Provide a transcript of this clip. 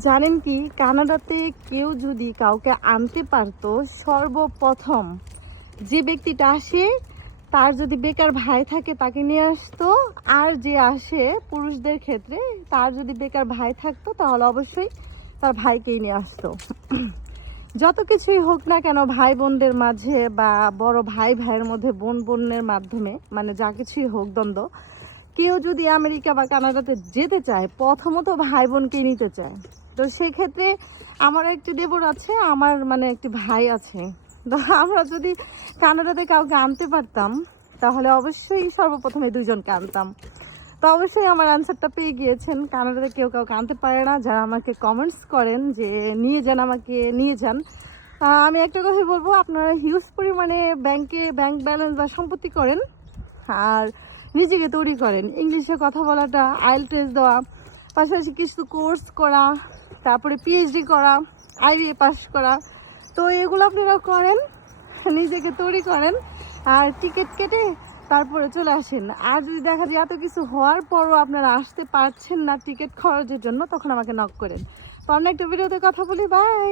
জানেন কি, কানাডাতে কেউ যদি কাউকে আনতে পারতো, সর্বপ্রথম যে ব্যক্তিটা আসে তার যদি বেকার ভাই থাকে তাকে নিয়ে আসতো। আর যে আসে পুরুষদের ক্ষেত্রে, তার যদি বেকার ভাই থাকতো তাহলে অবশ্যই তার ভাইকেই নিয়ে আসতো। যত কিছুই হোক না কেন ভাই বোনদের মাঝে বা বড় ভাই ভাইয়ের মধ্যে বোন বোনের মাধ্যমে, মানে যা কিছুই হোক দ্বন্দ্ব, কেউ যদি আমেরিকা বা কানাডাতে যেতে চায় প্রথমত ভাই বোনকে নিতে চায়। তো সেক্ষেত্রে আমারও একটি দেবর আছে, আমার মানে একটি ভাই আছে। তো আমরা যদি কানাডাতে কাউকে আনতে পারতাম তাহলে অবশ্যই সর্বপ্রথমে দুইজনকে আনতাম। তো অবশ্যই আমার অ্যান্সারটা পেয়ে গিয়েছেন, কানাডাতে কেউ কাউকে আনতে পারে না। যারা আমাকে কমেন্টস করেন যে নিয়ে যান, আমাকে নিয়ে যান, আমি একটা কথাই বলবো, আপনারা হিউজ পরিমাণে ব্যাংক ব্যালেন্স বা সম্পত্তি করেন আর নিজেকে তৈরি করেন। ইংলিশে কথা বলাটা, আইএলটিএস দেওয়া, পাশাপাশি কিছু কোর্স করা, তারপরে পিএইচডি করা, আইবিএ পাস করা, তো এগুলো আপনারা করেন, নিজেকে তৈরি করেন আর টিকিট কেটে তারপরে চলে আসেন। আর যদি দেখা যায় এত কিছু হওয়ার পরও আপনারা আসতে পারছেন না টিকিট খরচের জন্য, তখন আমাকে নক করেন। তো অন্য একটা ভিডিওতে কথা বলি, বাই।